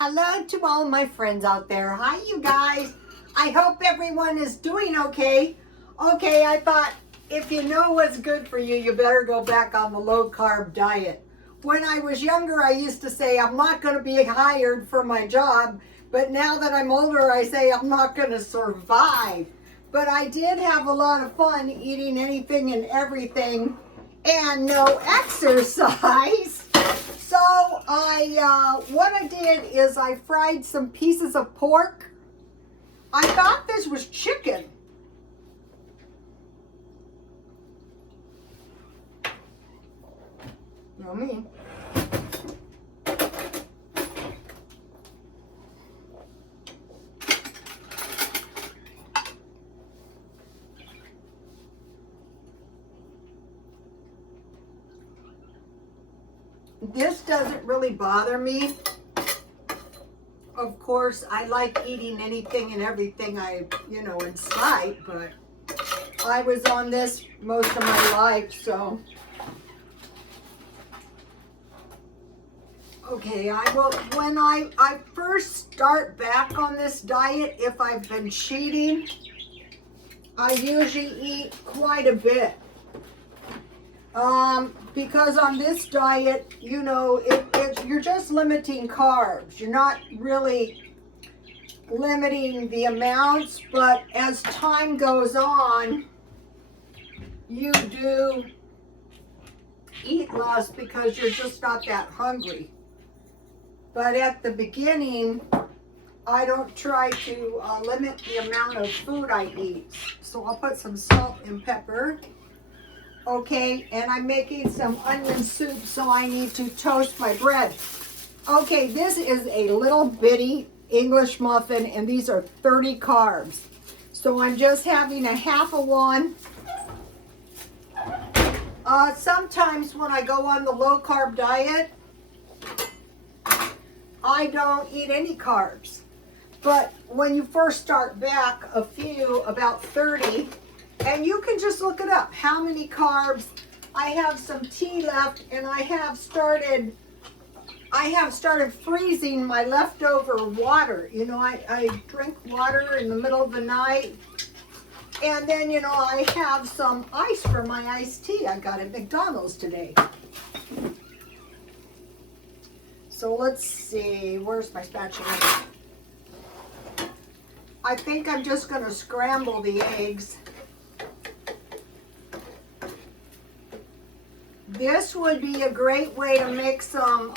Hello to all my friends out there. Hi, you guys. I hope everyone is doing okay. Okay, I thought if you know what's good for you, you better go back on the low carb diet. When I was younger, I used to say I'm not going to be hired for my job. But now that I'm older, I say I'm not going to survive. But I did have a lot of fun eating anything and everything and no exercise. So what I did is I fried some pieces of pork. I thought this was chicken. Yummy. This doesn't really bother me. Of course, I like eating anything and everything in sight, but I was on this most of my life, so. Okay, when I first start back on this diet, if I've been cheating, I usually eat quite a bit. Because on this diet, you're just limiting carbs. You're not really limiting the amounts, but as time goes on, you do eat less because you're just not that hungry. But at the beginning, I don't try to limit the amount of food I eat. So I'll put some salt and pepper. Okay, and I'm making some onion soup, so I need to toast my bread. Okay, this is a little bitty English muffin, and these are 30 carbs. So I'm just having a half of one. Sometimes when I go on the low carb diet, I don't eat any carbs. But when you first start back, about 30, and you can just look it up, how many carbs. I have some tea left, and I have started freezing my leftover water. I drink water in the middle of the night. And then, I have some ice for my iced tea I got at McDonald's today. So let's see, where's my spatula? I think I'm just going to scramble the eggs. This would be a great way to make some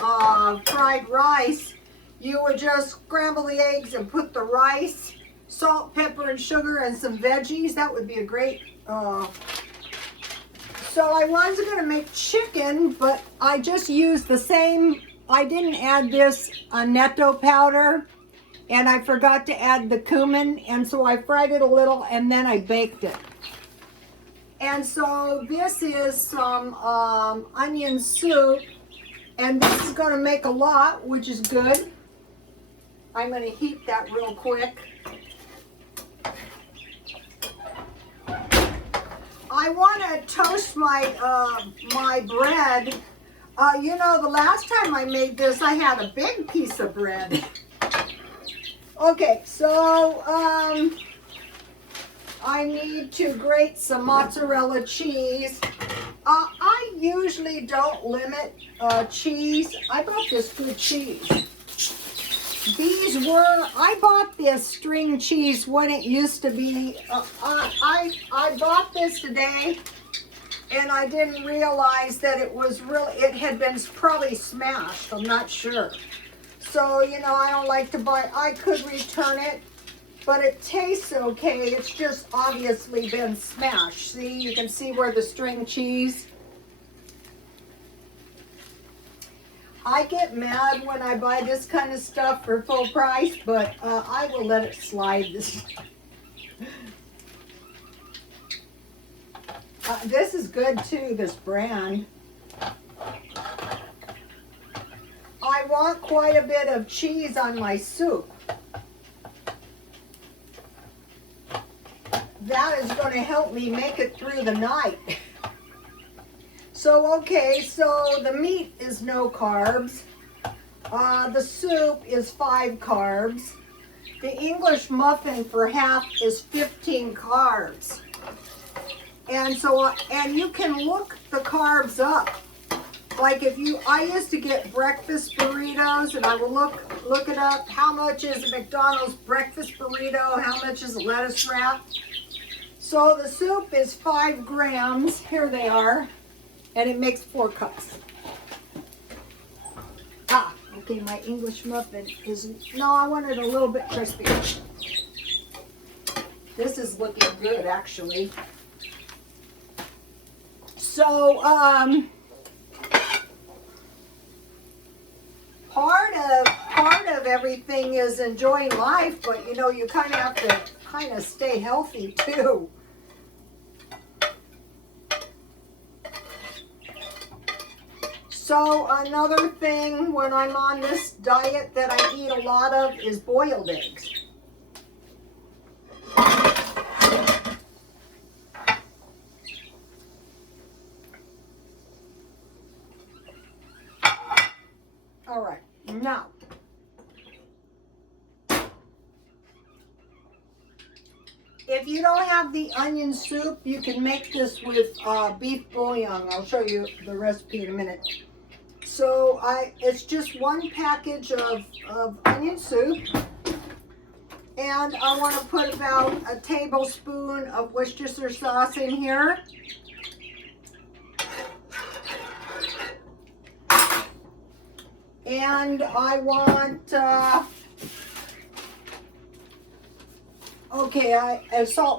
fried rice. You would just scramble the eggs and put the rice, salt, pepper, and sugar, and some veggies. That would be a great... So I was going to make chicken, but I just used the same... I didn't add this netto powder, and I forgot to add the cumin, and so I fried it a little, and then I baked it. And so this is some onion soup, and this is going to make a lot, which is good. I'm going to heat that real quick. I want to toast my my bread. The last time I made this, I had a big piece of bread. Okay, so I need to grate some mozzarella cheese. I usually don't limit cheese. I bought this good cheese. I bought this string cheese when it used to be, I bought this today, and I didn't realize that it had been probably smashed. I'm not sure. So, I don't like to buy, I could return it, but it tastes okay. It's just obviously been smashed. See, you can see where the string cheese. I get mad when I buy this kind of stuff for full price, but I will let it slide. This is good too, this brand. I want quite a bit of cheese on my soup. That is going to help me make it through the night. So, okay, so the meat is no carbs. The soup is 5 carbs. The English muffin for half is 15 carbs. And so, and you can look the carbs up. Like I used to get breakfast burritos, and I would look it up. How much is a McDonald's breakfast burrito? How much is a lettuce wrap? So the soup is 5 grams. Here they are, and it makes 4 cups. Okay, my English muffin isn't. No, I want it a little bit crispy. This is looking good, actually. So, part of everything is enjoying life, but you know, you kind of have to kind of stay healthy too. So another thing when I'm on this diet that I eat a lot of is boiled eggs. All right, now, if you don't have the onion soup, you can make this with beef bouillon. I'll show you the recipe in a minute. So it's just 1 package of onion soup, and I want to put about a tablespoon of Worcestershire sauce in here. And I want, salt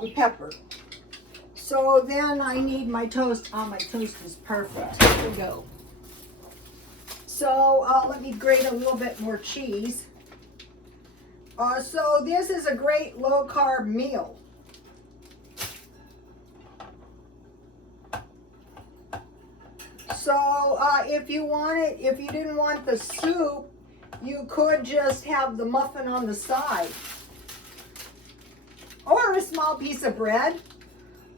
and pepper. So then I need my toast. My toast is perfect. Here we go. So let me grate a little bit more cheese. So this is a great low carb meal. So if you didn't want the soup, you could just have the muffin on the side. Or a small piece of bread.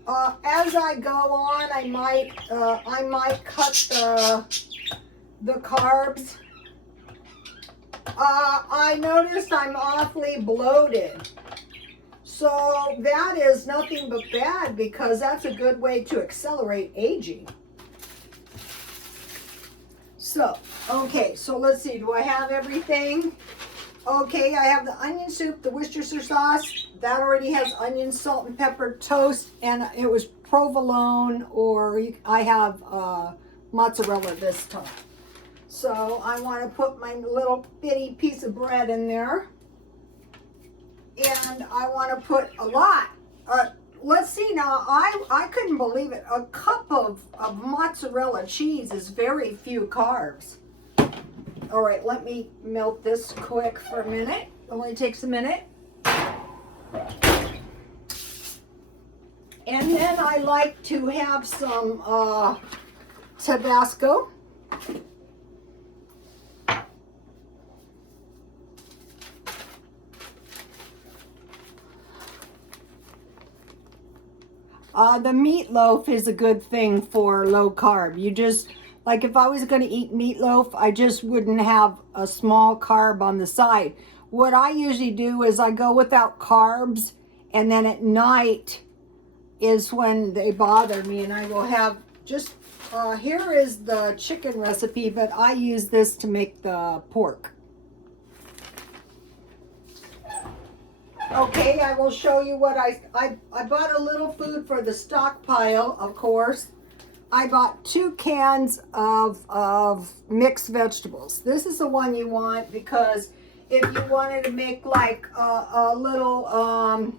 As I go on, I might cut the carbs. I noticed I'm awfully bloated. So that is nothing but bad, because that's a good way to accelerate aging. So, okay, so let's see, do I have everything? Okay, I have the onion soup, the Worcestershire sauce. That already has onion, salt, and pepper, toast, and it was provolone, or I have mozzarella this time. So I want to put my little bitty piece of bread in there. And I want to put a lot. Let's see now, I couldn't believe it. A cup of mozzarella cheese is very few carbs. All right, let me melt this quick for a minute. Only takes a minute. And then I like to have some Tabasco. The meatloaf is a good thing for low carb. You just, like if I was going to eat meatloaf, I just wouldn't have a small carb on the side. What I usually do is I go without carbs, and then at night is when they bother me, and I will have just, here is the chicken recipe, but I use this to make the pork. Okay, I will show you what I bought a little food for the stockpile, of course. I bought 2 cans of mixed vegetables. This is the one you want, because if you wanted to make like a little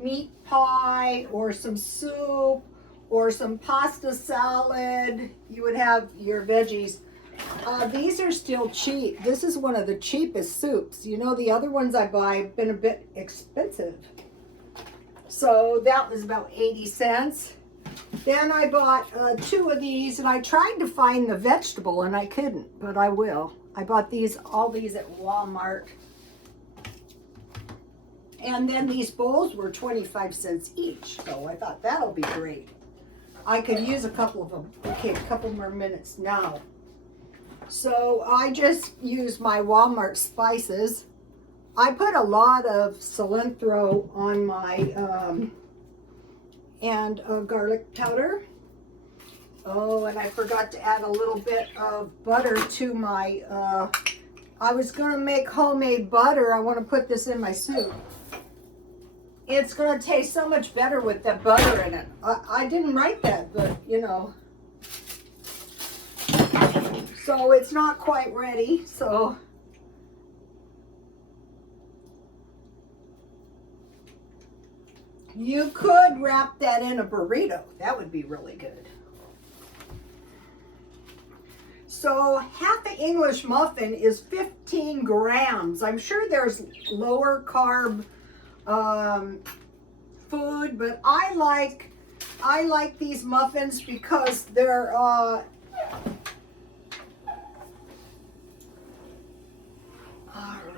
meat pie or some soup or some pasta salad, you would have your veggies. These are still cheap. This is one of the cheapest soups. You know, the other ones I buy have been a bit expensive. So that was about 80 cents. Then I bought 2 of these, and I tried to find the vegetable and I couldn't, but I will. I bought all these at Walmart. And then these bowls were 25 cents each. So I thought that'll be great. I could use a couple of them. Okay, a couple more minutes now. So I just use my Walmart spices. I put a lot of cilantro on my and garlic powder. Oh, and I forgot to add a little bit of butter to my, I was going to make homemade butter. I want to put this in my soup. It's going to taste so much better with that butter in it. I didn't write that, but you know. So it's not quite ready, so. You could wrap that in a burrito. That would be really good. So half an English muffin is 15 grams. I'm sure there's lower carb food, but I like these muffins because they're all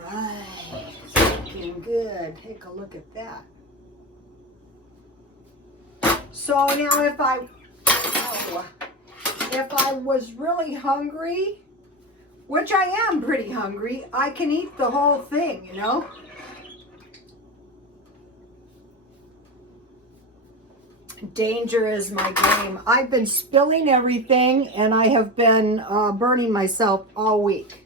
right, looking good. Take a look at that. So now if I was really hungry, which I am pretty hungry, I can eat the whole thing, you know. Danger is my game. I've been spilling everything and I have been burning myself all week.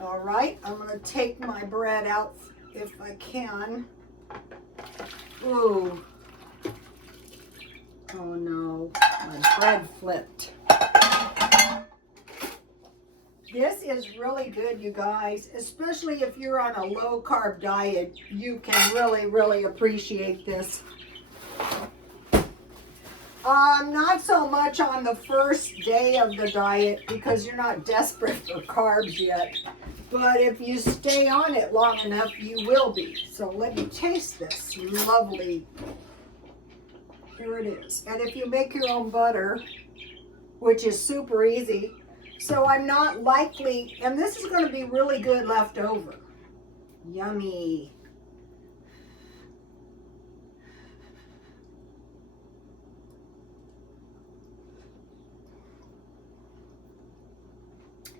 All right, I'm going to take my bread out if I can. Ooh. Oh no, my bread flipped. This is really good, you guys, especially if you're on a low carb diet. You can really appreciate this. Not so much on the first day of the diet because you're not desperate for carbs yet. But if you stay on it long enough, you will be. So let me taste this lovely. Here it is. And if you make your own butter, which is super easy, so I'm not likely, and this is going to be really good left over. Yummy.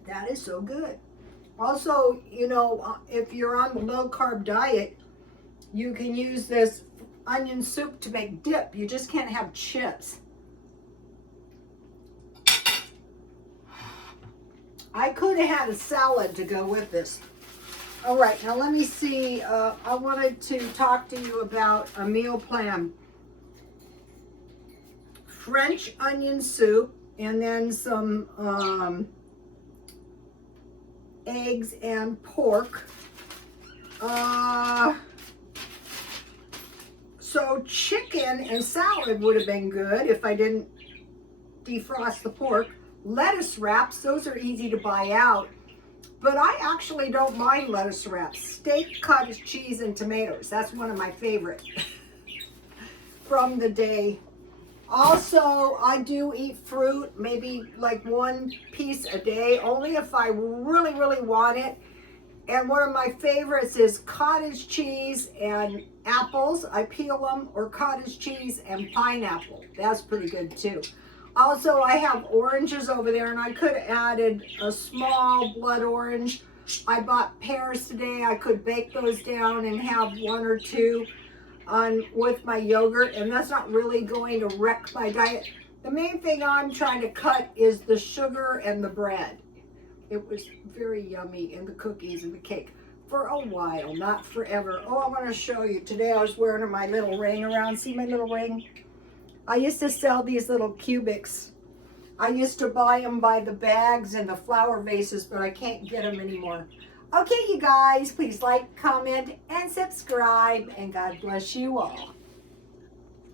That is so good. Also, you know, if you're on the low carb diet, you can use this onion soup to make dip. You just can't have chips. I could have had a salad to go with this. All right, now let me see. I wanted to talk to you about a meal plan. French onion soup and then some eggs and pork. So chicken and salad would have been good if I didn't defrost the pork. Lettuce wraps, those are easy to buy out. But I actually don't mind lettuce wraps. Steak, cottage cheese, and tomatoes. That's one of my favorite from the day. Also, I do eat fruit, maybe like one piece a day, only if I really want it. And one of my favorites is cottage cheese and apples. I peel them, or cottage cheese and pineapple. That's pretty good too. Also, I have oranges over there, and I could have added a small blood orange. I bought pears today. I could bake those down and have one or two on with my yogurt, and that's not really going to wreck my diet. The main thing I'm trying to cut is the sugar and the bread. It was very yummy, and the cookies and the cake. For a while, not forever. Oh, I want to show you. Today I was wearing my little ring around. See my little ring? I used to sell these little cubics. I used to buy them by the bags and the flower vases, but I can't get them anymore. Okay, you guys, please like, comment, and subscribe, and God bless you all.